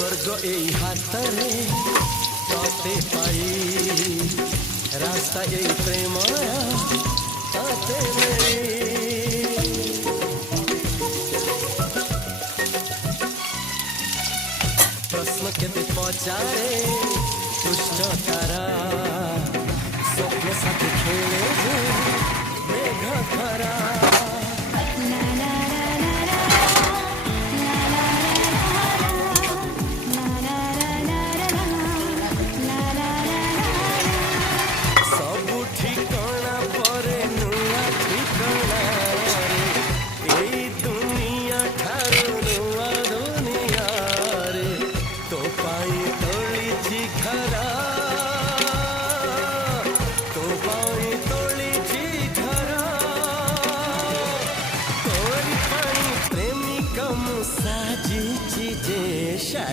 स्वर्ग এই হাতরে তাতে পাই রাস্তা এই প্রেম তাতে নেই প্রশ্ন কেতে পচারে দুষ্ট তারা স্বপ্ন সাথে খেলে যে মেঘ ধরা